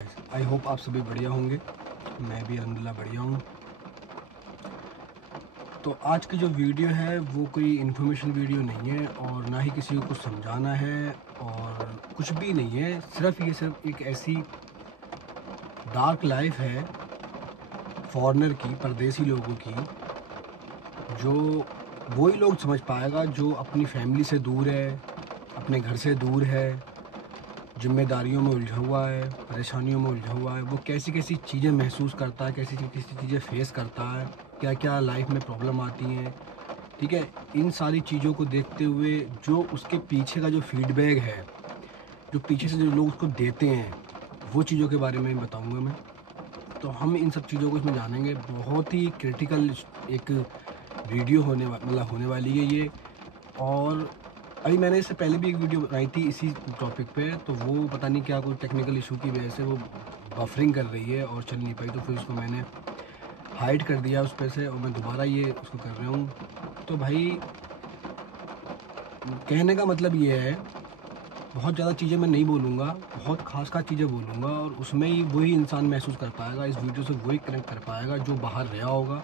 I hope आप सभी बढ़िया होंगे। मैं भी अल्हम्दुलिल्लाह बढ़िया हूँ। तो आज की जो वीडियो है वो कोई इन्फॉर्मेशन वीडियो नहीं है और ना ही किसी को कुछ समझाना है और कुछ भी नहीं है। सिर्फ एक ऐसी डार्क लाइफ है फॉरेनर की, परदेसी लोगों की, जो वही लोग समझ पाएगा जो अपनी फैमिली से दूर है, अपने घर से दूर है, जिम्मेदारियों में उलझा हुआ है, परेशानियों में उलझा हुआ है। वो कैसी कैसी चीज़ें महसूस करता है, कैसी कैसी चीज़ें फेस करता है, क्या क्या लाइफ में प्रॉब्लम आती हैं। ठीक है, इन सारी चीज़ों को देखते हुए जो उसके पीछे का जो फीडबैक है, जो पीछे से जो लोग उसको देते हैं, वो चीज़ों के बारे में बताऊंगा मैं। तो हम इन सब चीज़ों को इसमें जानेंगे। बहुत ही क्रिटिकल एक वीडियो होने वाली है ये। और अभी मैंने इससे पहले भी एक वीडियो बनाई थी इसी टॉपिक पे, तो वो पता नहीं क्या कोई टेक्निकल इशू की वजह से वो बफरिंग कर रही है और चल नहीं पाई, तो फिर उसको मैंने हाइड कर दिया उस पर से और मैं दोबारा ये उसको कर रहा हूँ। तो भाई कहने का मतलब ये है, बहुत ज़्यादा चीज़ें मैं नहीं बोलूँगा, बहुत खास चीज़ें बोलूँगा और उसमें ही वही इंसान महसूस कर पाएगा, इस वीडियो से वही कनेक्ट कर पाएगा जो बाहर रहा होगा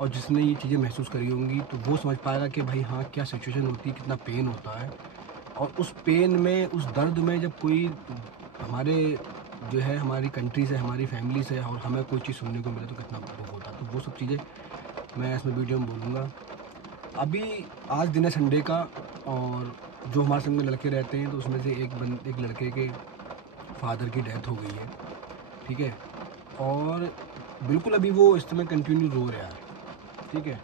और जिसने ये चीज़ें महसूस करी होंगी। तो वो समझ पाएगा कि भाई हाँ, क्या सिचुएशन होती है, कितना पेन होता है। और उस पेन में, उस दर्द में जब कोई हमारे जो है हमारी कंट्री से, हमारी फैमिली से और हमें कोई चीज़ सुनने को मिले तो कितना दुख होता है। तो वो सब चीज़ें मैं इसमें वीडियो में बोलूँगा। अभी आज दिन है संडे का और जो हमारे संग में लड़के रहते हैं तो उसमें से एक लड़के के फादर की डेथ हो गई है। ठीक है, और बिल्कुल अभी वो इस समय कंटिन्यू रो रहा है। ठीक है,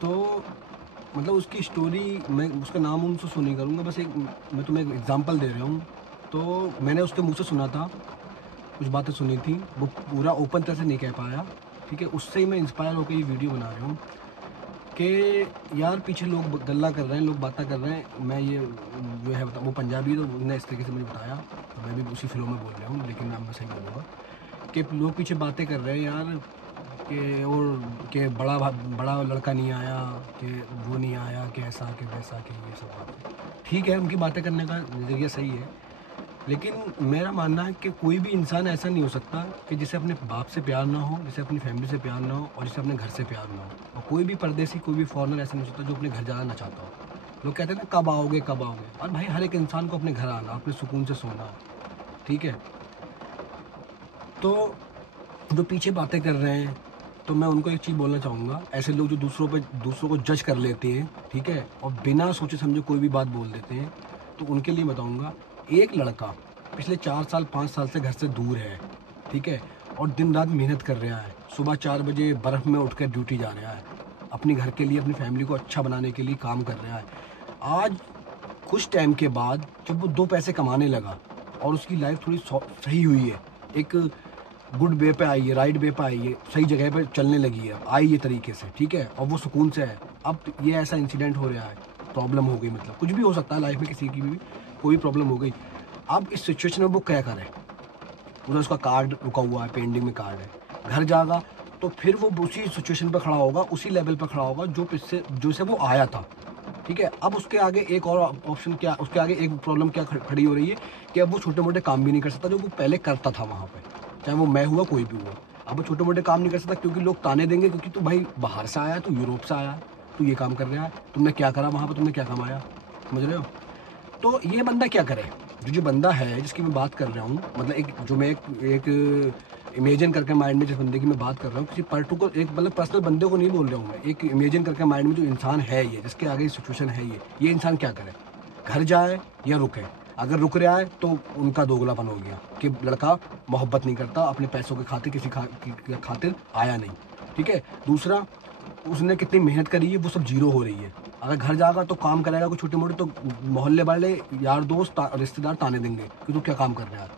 तो मतलब उसकी स्टोरी, मैं उसका नाम उनसे सुन नहीं करूँगा, बस एक मैं तुम्हें एक एग्जांपल दे रहा हूँ। तो मैंने उसके मुंह से सुना था, कुछ बातें सुनी थी, वो पूरा ओपन तरह से नहीं कह पाया। ठीक है, उससे ही मैं इंस्पायर होकर ये वीडियो बना रहा हूँ कि यार पीछे लोग गल्ला कर रहे हैं, लोग बातें कर रहे हैं। मैं ये जो है वो पंजाबी, तो उसने इस तरीके से मुझे बताया, तो मैं भी उसी फ्लो में बोल रहा हूँ, लेकिन अब मैं सही बोलूँगा कि लोग पीछे बातें कर रहे हैं यार कि और कि बड़ा लड़का नहीं आया, कि वो नहीं आया, कि ऐसा कि वैसा, कि ये सब बातें ठीक है, उनकी बातें करने का नज़रिया सही है। लेकिन मेरा मानना है कि कोई भी इंसान ऐसा नहीं हो सकता कि जिसे अपने बाप से प्यार ना हो, जिसे अपनी फैमिली से प्यार ना हो और जिसे अपने घर से प्यार ना हो। और कोई भी परदेसी, कोई भी फॉरेनर ऐसा नहीं हो सकता जो अपने घर जाना ना चाहता हो। लोग कहते हैं ना कब आओगे कब आओगे, और भाई हर एक इंसान को अपने घर आना, अपने सुकून से सोना। ठीक है, तो जो पीछे बातें कर रहे हैं, तो मैं उनको एक चीज़ बोलना चाहूँगा, ऐसे लोग जो दूसरों को जज कर लेते हैं, ठीक है, और बिना सोचे समझे कोई भी बात बोल देते हैं, तो उनके लिए बताऊँगा, एक लड़का पिछले 4 साल 5 साल से घर से दूर है। ठीक है, और दिन रात मेहनत कर रहा है, सुबह 4 बजे बर्फ़ में उठकर ड्यूटी जा रहा है, अपने घर के लिए, अपनी फैमिली को अच्छा बनाने के लिए काम कर रहा है। आज कुछ टाइम के बाद जब वो 2 पैसे कमाने लगा और उसकी लाइफ थोड़ी सही हुई है, एक गुड वे पे आई है, राइट वे पे आई है, सही जगह पे चलने लगी है, आई ये तरीके से। ठीक है, और वो सुकून से है। अब ये ऐसा इंसिडेंट हो रहा है, प्रॉब्लम हो गई, मतलब कुछ भी हो सकता है लाइफ में, किसी की भी कोई प्रॉब्लम हो गई। अब इस सिचुएशन में वो क्या करे, उधर उसका कार्ड रुका हुआ है, पेंडिंग में कार्ड है, घर जाएगा तो फिर वो उसी सिचुएशन पर खड़ा होगा, उसी लेवल पर खड़ा होगा जो से वो आया था। ठीक है, अब उसके आगे एक और ऑप्शन क्या, उसके आगे एक प्रॉब्लम क्या खड़ी हो रही है कि अब वो छोटे मोटे काम भी नहीं कर सकता जो वो पहले करता था वहाँ पे, चाहे वो मैं हुआ कोई भी हुआ। अब वो छोटे मोटे काम नहीं कर सकता क्योंकि लोग ताने देंगे, क्योंकि तू भाई बाहर से आया, तू यूरोप से आया, तू ये काम कर रहा है, तुमने क्या करा वहाँ पर, तुमने क्या कमाया, समझ रहे हो। तो ये बंदा क्या करे, जो बंदा है जिसकी मैं बात कर रहा हूँ, मतलब एक इमेजिन करके माइंड में जिस बंदे की मैं बात कर रहा हूँ, किसी पर्टिकुलर एक मतलब पर्सनल बंदे को नहीं बोल रहा हूँ मैं, एक इमेजिन करके माइंड में जो इंसान है, ये जिसके आगे सिचुएशन है, ये इंसान क्या करे, घर जाए या रुके। अगर रुक रहा है तो उनका दोगलापन हो गया कि लड़का मोहब्बत नहीं करता, अपने पैसों के खातिर की खातिर आया नहीं। ठीक है, दूसरा, उसने कितनी मेहनत करी है वो सब जीरो हो रही है। अगर घर जाएगा तो काम करेगा कुछ छोटे मोटे, तो मोहल्ले वाले, यार दोस्त, रिश्तेदार ताने देंगे कि तू क्या काम कर रहा है,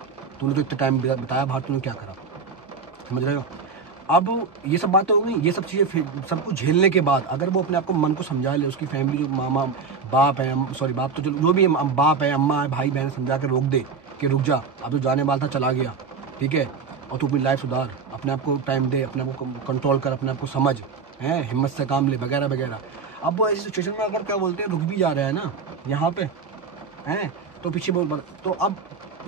तूने तो इतना टाइम बताया बाहर, तूने क्या करा, समझ रहे हो। अब ये सब बातें हो गई, ये सब चीज़ें सब कुछ झेलने के बाद अगर वो अपने आप को, मन को समझा ले, उसकी फैमिली जो मामा बाप है, सॉरी बाप तो जो भी बाप है, अम्मा है, भाई बहन, समझा के रोक दे कि रुक जा, अब जो जाने वाला था चला गया। ठीक है, और तू अपनी लाइफ सुधार, अपने आप को टाइम दे, अपने आप को कंट्रोल कर, अपने आप को समझ, है हिम्मत से काम ले, वगैरह वगैरह। अब वो ऐसी सिचुएशन में अगर क्या बोलते हैं, रुक भी जा रहा है ना यहाँ पे, हैं, तो पीछे बोल, तो अब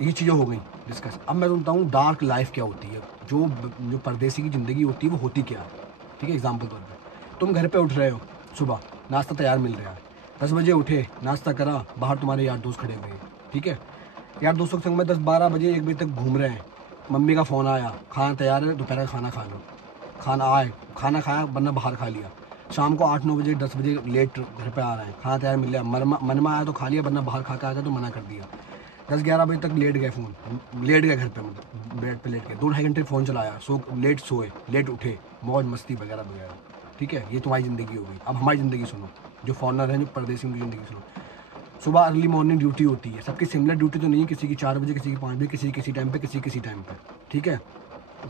ये चीज़ें हो गई। डिस्कस। अब मैं सुनता हूँ डार्क लाइफ क्या होती है, जो परदेसी की ज़िंदगी होती है वो होती क्या है। ठीक है, एग्जाम्पल तौर पर तुम घर पे उठ रहे हो, सुबह नाश्ता तैयार मिल रहा है, 10 बजे उठे, नाश्ता करा, बाहर तुम्हारे यार दोस्त खड़े हुए हैं। ठीक है, यार दोस्तों के संग में 10-12 बजे 1 बजे तक घूम रहे हैं, मम्मी का फ़ोन आया, खाना तैयार है, दोपहर का खाना खा लो, खाना आए, खाना खाया वरना बाहर खा लिया, शाम को 8-9 बजे 10 बजे लेट घर पे आ रहे हैं, खाना तैयार मिल गया, मन में आया तो खा लिया वरना बाहर खा के आ गया तो मना कर दिया, 10-11 बजे तक लेट गए, लेट गए घर पे, मतलब बेड पे लेट गए, 2-2.5 घंटे फ़ोन चलाया, लेट सोए, लेट उठे, मौज मस्ती वगैरह वगैरह। ठीक है, ये तुम्हारी ज़िंदगी हो गई। अब हमारी ज़िंदगी सुनो, जो फॉरनर हैं, जो परदेशियों की ज़िंदगी सुनो। सुबह अर्ली मॉर्निंग ड्यूटी होती है, सबकी सिमिलर ड्यूटी तो नहीं है, किसी की 4 बजे, किसी की 5 बजे, किसी टाइम पे, किसी टाइम पे। ठीक है,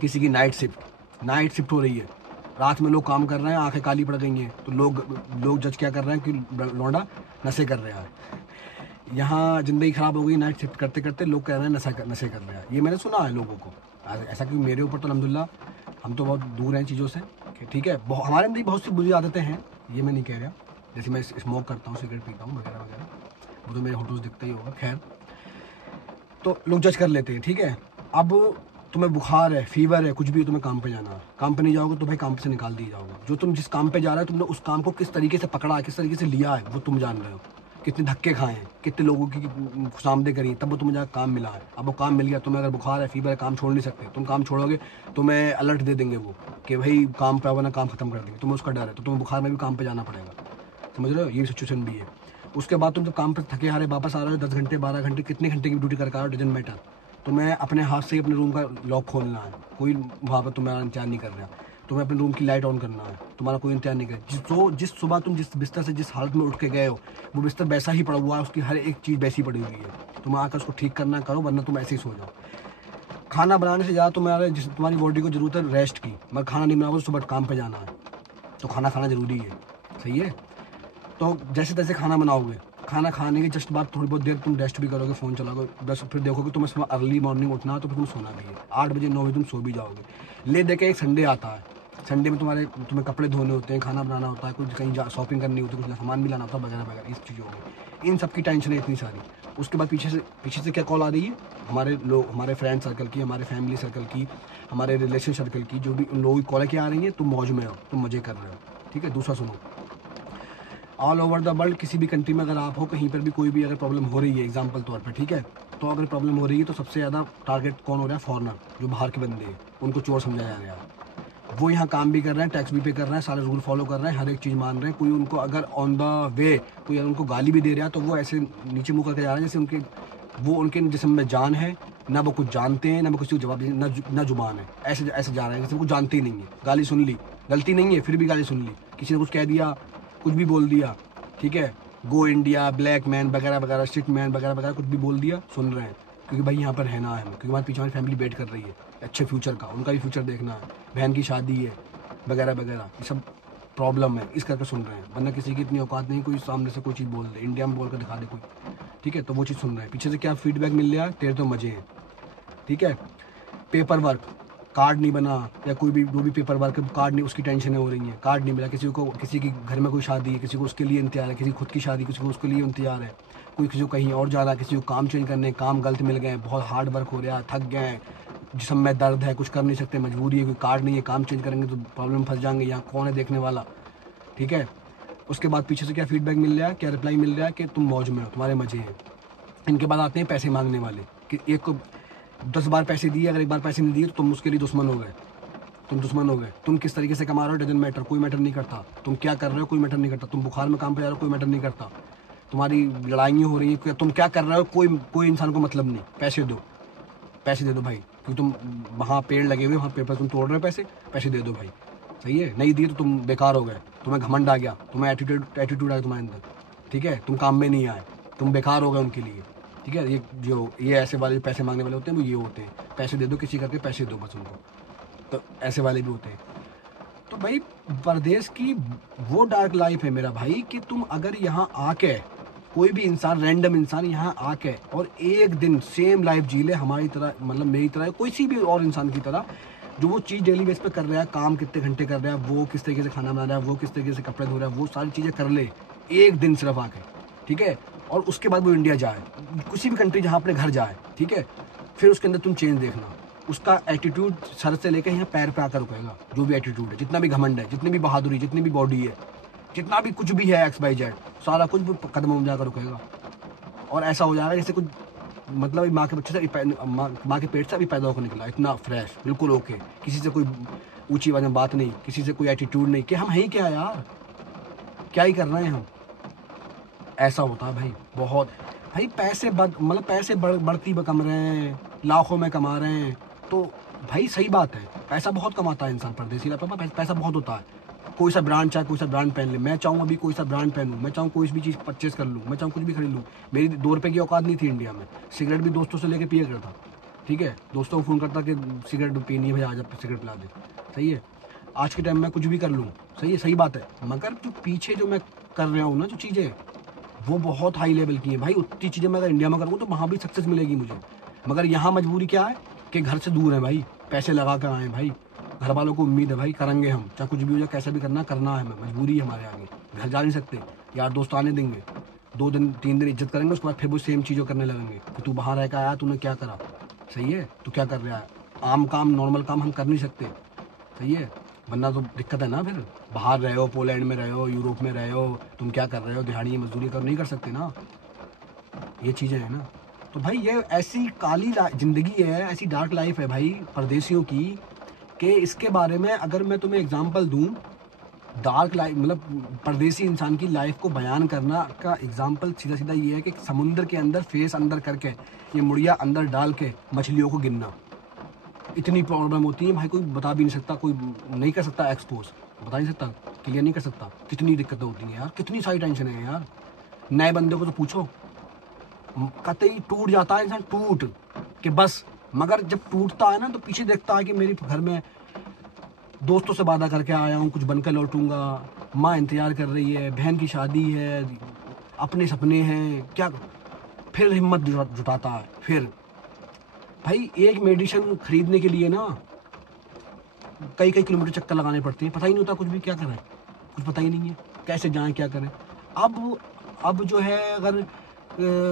किसी की नाइट शिफ्ट हो रही है, रात में लोग काम कर रहे हैं, आंखें काली पड़ गई हैं, तो लोग जज क्या कर रहे हैं कि लौंडा नशे कर रहा है। यहाँ ज़िंदगी ख़राब हो गई नाइट शिफ्ट करते करते, लोग कह रहे हैं नशे कर रहे हैं। ये मैंने सुना है लोगों को, ऐसा कि मेरे ऊपर तो अल्हम्दुलिल्लाह हम तो बहुत दूर हैं चीज़ों से। ठीक है, हमारे अंदर बहुत सी बुरी आदतें हैं, ये मैं नहीं कह रहा, जैसे मैं स्मोक करता हूँ, सिगरेट पीता हूँ वगैरह वगैरह, वो तो मेरे फोटोज़ दिखता ही होगा। खैर, तो लोग जज कर लेते हैं। ठीक है, अब तुम्हें बुखार है, फीवर है, कुछ भी, तुम्हें काम पे जाना है, काम पे नहीं जाओगे तो भाई काम से निकाल दिए जाओगे। जो तुम जिस काम पे जा रहे हो, तुमने उस काम को किस तरीके से पकड़ा, किस तरीके से लिया है, वो तुम जान रहे हो। कितने धक्के खाए हैं, कितने लोगों की सामने करी, तब वो तुम्हें जाकर काम मिला है। अब वो काम मिल गया, तुम्हें अगर बुखार है, फीवर है, काम छोड़ नहीं सकते, तुम काम छोड़ोगे तुम्हें अलर्ट दे देंगे वो कि भाई काम पे आओ ना काम खत्म कर देंगे, तुम्हें उसका डर है, तो तुम्हें बुखार में भी काम पे जाना पड़ेगा। समझ रहे हो, ये सिचुएशन भी है। उसके बाद तुम जब काम पर थके हारे वापस आ रहे हो, 10 घंटे 12 घंटे कितने घंटे की ड्यूटी करके आ रहे हो, डजंट मैटर, तुम्हें अपने हाथ से ही अपने रूम का लॉक खोलना है, कोई वहाँ पर तुम्हारा इंतजार नहीं कर रहा, तुम्हें अपने रूम की लाइट ऑन करना है, तुम्हारा कोई इंतजार नहीं कर। जिस सुबह तुम जिस बिस्तर से जिस हालत में उठ के गए हो, वो बिस्तर वैसा ही पड़ा हुआ है, उसकी हर एक चीज़ वैसी पड़ी हुई है, तुम्हें आकर उसको ठीक करना करो, वरना तुम ऐसे ही सो जाओ। खाना बनाने से ज़्यादा तुम्हारी बॉडी को जरूरत है रेस्ट की, मगर खाना नहीं बनाओगे तो सुबह काम पर जाना है, तो खाना खाना ज़रूरी है। सही है, तो जैसे तैसे खाना बनाओगे, खाना खाने के जस्ट बाद थोड़ी बहुत देर तुम रेस्ट भी करोगे, फ़ोन चलाओगे, बस फिर देखोगे तुम्हें सुबह अर्ली मॉर्निंग उठना है, तो फिर तुम सोना भी है, 8 बजे 9 बजे तुम सो भी जाओगे। ले देके एक संडे आता है, संडे में तुम्हें कपड़े धोने होते हैं, खाना बनाना होता है, कुछ कहीं शॉपिंग करनी होती है, कुछ सामान भी लाना होता है वगैरह वगैरह, इस चीज़ों में इन सब की टेंशन है इतनी सारी। उसके बाद पीछे से क्या कॉल आ रही है, हमारे फ्रेंड सर्कल की, हमारे फैमिली सर्कल की, हमारे रिलेशन सर्कल की, जो भी उन लोगों की कॉल क्या आ रही है, तुम मौज में हो, तुम मज़े कर रहे हो। ठीक है, दूसरा सुनो, ऑल ओवर द वर्ल्ड किसी भी कंट्री में अगर आप हो, कहीं पर भी कोई भी अगर प्रॉब्लम हो रही है एग्जांपल तौर पर, ठीक है, तो अगर प्रॉब्लम हो रही है तो सबसे ज़्यादा टारगेट कौन हो रहा है, फॉरनर, जो बाहर के बंदे हैं, उनको चोर समझा जा रहा है। वो यहाँ काम भी कर रहे हैं, टैक्स भी पे कर रहे हैं, सारे रूल फॉलो कर रहे हैं, हर एक चीज़ मान रहे हैं। कोई उनको अगर ऑन द वे कोई अगर उनको गाली भी दे रहा है तो वो ऐसे नीचे मुँह करके जा रहे हैं जैसे उनके जिस्म में जान है, ना वो कुछ जानते हैं, ना वो किसी को जवाब दें, ना जुबान है, ऐसे जा रहे हैं जैसे वो जानते ही नहीं है। गाली सुन ली, गलती नहीं है फिर भी गाली सुन ली, किसी ने कुछ कह दिया, कुछ भी बोल दिया, ठीक है, गो इंडिया, ब्लैक मैन वगैरह वगैरह, स्ट्रिक्ट मैन वगैरह वगैरह, कुछ भी बोल दिया, सुन रहे हैं, क्योंकि भाई यहाँ पर रहना है हमें, क्योंकि हमारे पीछे हमारी फैमिली वेट कर रही है अच्छे फ्यूचर का, उनका भी फ्यूचर देखना है, बहन की शादी है वगैरह वगैरह, ये सब प्रॉब्लम है, इस करके सुन रहे हैं। वरना किसी की इतनी औकात नहीं कोई सामने से कोई चीज़ बोल दे, इंडिया में बोल कर दिखा दे कोई, ठीक है, तो वो चीज़ सुन रहे हैं। पीछे से क्या फीडबैक मिल रहा है, तेरे तो मज़े हैं, ठीक है। पेपर वर्क, कार्ड नहीं बना, या कोई भी जो भी पेपर वर्क कार्ड नहीं, उसकी टेंशन हो रही है, कार्ड नहीं मिला, किसी की घर में कोई शादी है, किसी को उसके लिए इंतजार है, किसी खुद की शादी, किसी को उसके लिए इंतजार है, कोई किसी को कहीं और जा रहा है, किसी को काम चेंज करने, काम गलत मिल गए, बहुत हार्ड वर्क हो रहा है, थक गए हैं, जिसम में दर्द है, कुछ कर नहीं सकते, मजबूरी है, कोई कार्ड नहीं है, काम चेंज करेंगे तो प्रॉब्लम फंस जाएंगे, यहाँ कौन है देखने वाला, ठीक है। उसके बाद पीछे से क्या फीडबैक मिल रहा है, क्या रिप्लाई मिल रहा है कि तुम मौज में हो, तुम्हारे मज़े हैं। इनके बाद आते हैं पैसे मांगने वाले, कि एक को 10 बार पैसे दिए, अगर एक बार पैसे नहीं दिए तो तुम उसके लिए दुश्मन हो गए, तुम किस तरीके से कमा रहे हो डजंट मैटर, कोई मैटर नहीं करता, तुम क्या कर रहे हो कोई मैटर नहीं करता, तुम बुखार में काम पे जा रहे हो कोई मैटर नहीं करता, तुम्हारी लड़ाइयाँ हो रही है, तुम क्या कर रहे हो कोई इंसान को मतलब नहीं, पैसे दे दो भाई, क्योंकि तुम वहाँ पेड़ लगे हुए, वहाँ पेपर तुम तोड़ रहे हो, पैसे दे दो भाई, सही है। नहीं दिए तो तुम बेकार हो गए, तुम्हें घमंड आ गया, तुम्हें एटीट्यूड आ गया तुम्हारे अंदर, ठीक है, तुम काम में नहीं आए, तुम बेकार हो गए उनके लिए, ठीक है। ये ऐसे वाले पैसे मांगने वाले होते हैं, वो ये होते हैं, पैसे दे दो किसी करके, पैसे दो बस उनको, तो ऐसे वाले भी होते हैं। तो भाई परदेश की वो डार्क लाइफ है मेरा भाई, कि तुम अगर यहाँ आके कोई भी इंसान, रैंडम इंसान यहाँ आके और एक दिन सेम लाइफ जी ले, हमारी तरह, मतलब मेरी तरह, कोई सी भी और इंसान की तरह, जो वो चीज़ डेली बेस पे कर रहा है, काम कितने घंटे कर रहा है, वो किस तरीके से खाना बना रहा है, वो किस तरीके से कपड़े धो रहा है, वो सारी चीज़ें कर ले एक दिन सिर्फ आके, ठीक है। और उसके बाद वो इंडिया जाए, किसी भी कंट्री जहाँ अपने घर जाए, ठीक है, फिर उसके अंदर तुम चेंज देखना, उसका एटीट्यूड सर से लेकर यहाँ पैर पे आकर रुकेगा। जो भी एटीट्यूड है, जितना भी घमंड है, जितनी भी बहादुरी, जितनी भी बॉडी है, जितना भी कुछ भी है XYZ, सारा कुछ भी कदमों में जाकर रुकेगा। और ऐसा हो जाएगा जैसे कुछ मतलब माँ के बच्चे से, माँ के पेट से अभी पैदा होकर निकला, इतना फ्रेश, बिल्कुल ओके, किसी से कोई ऊंची आवाज में बात नहीं, किसी से कोई एटीट्यूड नहीं कि हम है ही क्या यार, क्या ही कर रहे हैं हम। ऐसा होता है भाई बहुत। भाई पैसे मतलब पैसे बढ़ती कम रहे हैं, लाखों में कमा रहे हैं, तो भाई सही बात है, पैसा बहुत कमाता है इंसान परदेसी लाइफ में, पैसा बहुत होता है। कोई सा ब्रांड चाहे कोई सा ब्रांड पहन ले, मैं चाहूँ अभी कोई सा ब्रांड पहनूँ, मैं चाहूँ कोई भी चीज़ परचेज कर लूँ, मैं चाहूँ कुछ भी खरीद लूँ। मेरी 2 रुपये की औकात नहीं थी इंडिया में, सिगरेट भी दोस्तों से लेके पिया करता, ठीक है, दोस्तों को फ़ोन करता कि सिगरेट पीनी है भैया, आज सिगरेट पिला दे, सही है। आज के टाइम में कुछ भी कर लूँ, सही है, सही बात है, मगर जो पीछे जो मैं कर रहा हूँ ना जो चीज़ें, वो बहुत हाई लेवल की है भाई। उतनी चीज़ें मैं अगर इंडिया में करूँ तो वहाँ भी सक्सेस मिलेगी मुझे, मगर यहाँ मजबूरी क्या है कि घर से दूर है भाई, पैसे लगा कर आए भाई, घर वालों को उम्मीद है भाई करेंगे हम, चाहे कुछ भी हो जाए, कैसे भी करना है, मजबूरी है हमारे आगे, घर जा नहीं सकते, यार दोस्त आने देंगे, 2 दिन 3 दिन इज्जत करेंगे, उसके बाद फिर वो सेम चीज़ों करने लगेंगे कि तू बाहर रह कर आया, तूने क्या करा, सही है, तू क्या कर रहा है। आम काम नॉर्मल काम हम कर नहीं सकते, सही है, वरना तो दिक्कत है ना। फिर बाहर रहे हो, पोलैंड में रहे हो, यूरोप में रहे हो, तुम क्या कर रहे हो, दिहाड़ी मजदूरी कर नहीं कर सकते ना, ये चीज़ें हैं ना। तो भाई ये ऐसी काली ज़िंदगी है, ऐसी डार्क लाइफ है भाई परदेशियों की, कि इसके बारे में अगर मैं तुम्हें एग्जांपल दूं, डार्क लाइफ मतलब परदेसी इंसान की लाइफ को बयान करना का एग्जांपल सीधा सीधा ये है कि समुद्र के अंदर फेस अंदर करके, ये मुड़िया अंदर डाल के मछलियों को गिनना, इतनी प्रॉब्लम होती है भाई, कोई बता भी नहीं सकता, कोई नहीं कर सकता एक्सपोज, बता नहीं सकता, क्लियर नहीं कर सकता, कितनी दिक्कतें होती हैं यार, कितनी सारी टेंशन है यार। नए बंदे को तो पूछो, कतई टूट जाता है इंसान, टूट के बस, मगर जब टूटता है ना तो पीछे देखता है कि मेरे घर में दोस्तों से वादा करके आया हूँ, कुछ बनकर लौटूंगा, माँ इंतजार कर रही है, बहन की शादी है, अपने सपने हैं, क्या फिर हिम्मत जुटाता है। फिर भाई एक मेडिसिन खरीदने के लिए ना कई कई किलोमीटर चक्कर लगाने पड़ते हैं, पता ही नहीं होता कुछ भी क्या करें, कुछ पता ही नहीं है कैसे जाएं क्या करें। अब जो है अगर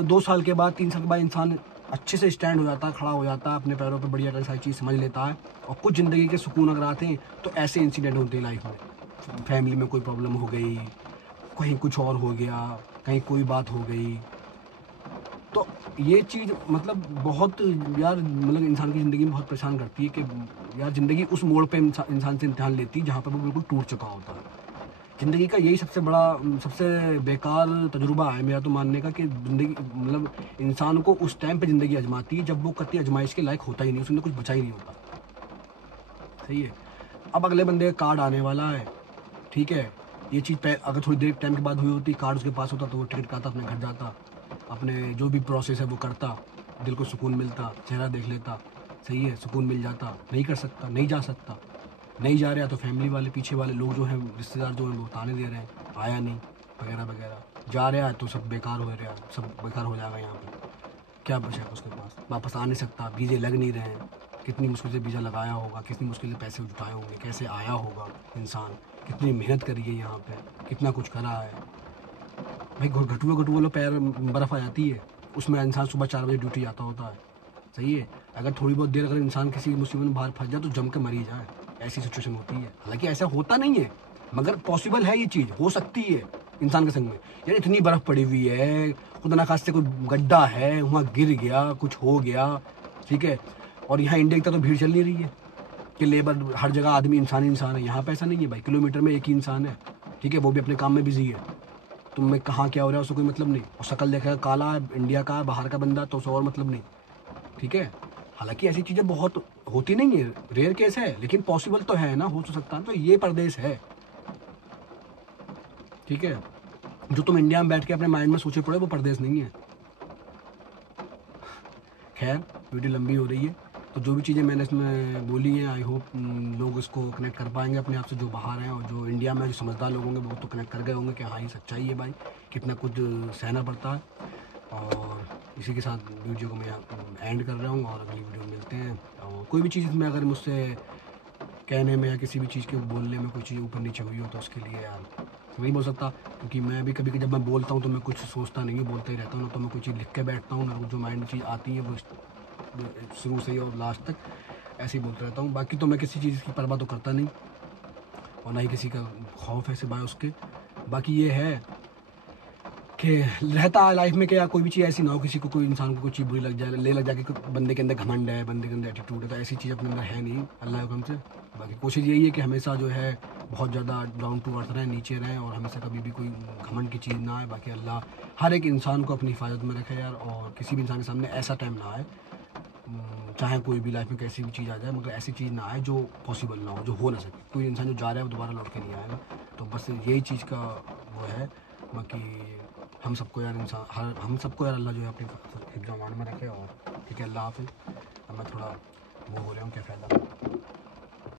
2 साल के बाद 3 साल के बाद इंसान अच्छे से स्टैंड हो जाता है, खड़ा हो जाता है अपने पैरों पे, बढ़िया सारी चीज़ समझ लेता है, और कुछ ज़िंदगी के सुकून अगर आते हैं तो ऐसे इंसिडेंट होते हैं लाइफ में। फैमिली में कोई प्रॉब्लम हो गई, कहीं कुछ और हो गया, कहीं कोई बात हो गई, तो ये चीज़ मतलब बहुत यार मतलब इंसान की ज़िंदगी में बहुत परेशान करती है कि यार ज़िंदगी उस मोड़ पे इंसान से इम्तिहान लेती है जहाँ पर वो बिल्कुल टूट चुका होता है। ज़िंदगी का यही सबसे बड़ा सबसे बेकार तजुर्बा है मेरा तो मानने का, कि ज़िंदगी मतलब इंसान को उस टाइम पे ज़िंदगी आजमाती है जब वो कतई आजमाइश के लायक होता ही नहीं, उसने कुछ बचा ही नहीं होता, सही है। अब अगले बंदे का कार्ड आने वाला है, ठीक है, ये चीज़ अगर थोड़ी देर टाइम के बाद हुई होती, कार्ड उसके पास होता तो वो टिकट काटता, अपने घर जाता, अपने जो भी प्रोसेस है वो करता, दिल को सुकून मिलता, चेहरा देख लेता, सही है, सुकून मिल जाता। नहीं कर सकता, नहीं जा सकता, नहीं जा रहा तो फैमिली वाले पीछे वाले लोग जो हैं, रिश्तेदार जो हैं वो ताने दे रहे हैं, आया नहीं वगैरह वगैरह, जा रहा है तो सब बेकार हो रहा है, सब बेकार हो जाएगा। यहाँ पे क्या बचा है उसके पास, वापस आ नहीं सकता, वीज़े लग नहीं रहे हैं, कितनी मुश्किल से वीज़ा लगाया होगा, कितनी मुश्किल से पैसे जुटाए होंगे, कैसे आया होगा इंसान, कितनी मेहनत करी है यहाँ पे, कितना कुछ करा है भाई। घटुआ वाला पैर बर्फ़ आ जाती है, उसमें इंसान सुबह 4 बजे ड्यूटी जाता होता है, सही है। अगर थोड़ी बहुत देर अगर इंसान किसी मुसीबत में बाहर फंस जाए तो जम के मरी जाए, ऐसी सिचुएशन होती है। हालांकि ऐसा होता नहीं है, मगर पॉसिबल है, ये चीज़ हो सकती है इंसान के संग में। यार इतनी बर्फ़ पड़ी हुई है, खुदा ना खास्ते कोई गड्ढा है, वहाँ गिर गया, कुछ हो गया, ठीक है, और यहाँ इंडिया की तरह तो भीड़ चल नहीं रही है कि लेबर हर जगह आदमी इंसान है। यहाँ पे ऐसा नहीं है भाई, किलोमीटर में एक ही इंसान है, ठीक है, वो भी अपने काम में बिजी है, तुम में कहाँ क्या हो रहा है उसको कोई मतलब नहीं, और शक्ल देखेगा काला है, इंडिया का बाहर का बंदा, तो उसको और मतलब नहीं, ठीक है। हालांकि ऐसी चीज़ें बहुत होती नहीं है, रेयर केस है, लेकिन पॉसिबल तो है ना, हो तो सकता है। तो ये परदेश है, ठीक है, जो तुम इंडिया में बैठ के अपने माइंड में सोचे पड़े वो परदेश नहीं है। खैर वीडियो लंबी हो रही है, तो जो भी चीज़ें मैंने इसमें बोली हैं, आई होप लोग इसको कनेक्ट कर पाएंगे अपने आप से, जो बाहर हैं और जो इंडिया में जो समझदार लोग होंगे वो तो कनेक्ट कर गए होंगे कि हाँ ये सच्चाई है भाई, कितना कुछ सहना पड़ता है। और इसी के साथ वीडियो को मैं एंड कर रहा हूँ, और अगली वीडियो में मिलते हैं। और कोई भी चीज़ इसमें अगर मुझसे कहने में या किसी भी चीज़ के बोलने में कोई चीज़ ऊपर नीचे हुई हो तो उसके लिए यार नहीं बोल सकता, क्योंकि मैं भी कभी जब मैं बोलता हूँ तो मैं कुछ सोचता नहीं हूँ, बोलता ही रहता हूँ ना, तो मैं कोई चीज़ लिख के बैठता हूँ ना, जो माइंड में चीज़ आती है वो शुरू से ही और लास्ट तक ऐसे ही बोलता रहता हूँ। बाकी तो मैं किसी चीज़ की परवाह तो करता नहीं और ना ही किसी का खौफ है सिवाय उसके। बाकी ये है कि रहता है लाइफ में कि यार कोई भी चीज़ ऐसी ना हो, किसी को कोई इंसान को कोई चीज़ बुरी लग जाए, लग जाए कि बंदे के अंदर घमंड है, बंदे के अंदर एटीट्यूड है, तो ऐसी चीज़ अपने अंदर है नहीं अल्लाह के हुक्म से। बाकी कोशिश यही है कि हमेशा जो है बहुत ज़्यादा डाउन टू अर्थ रहें, नीचे रहें और हमेशा कभी भी कोई घमंड की चीज़ ना आए। बाकी अल्लाह हर एक इंसान को अपनी हिफाजत में रखे यार, और किसी भी इंसान के सामने ऐसा टाइम ना आए, चाहे कोई भी लाइफ में कैसी भी चीज़ आ जाए, मगर ऐसी चीज़ ना आए जो पॉसिबल ना हो, जो हो ना सके। कोई इंसान जो जा रहा है वो दोबारा लौट के नहीं आएगा, तो बस यही चीज़ का वो है। बाकी हम सबको यार हम सबको यार अल्लाह जो है अपनी हिफ्ज़-ओ-अमान में रखे। और ठीक है, अल्लाह हाफ़िज़। अब मैं थोड़ा वो हो रहा हूँ, क्या फ़ायदा।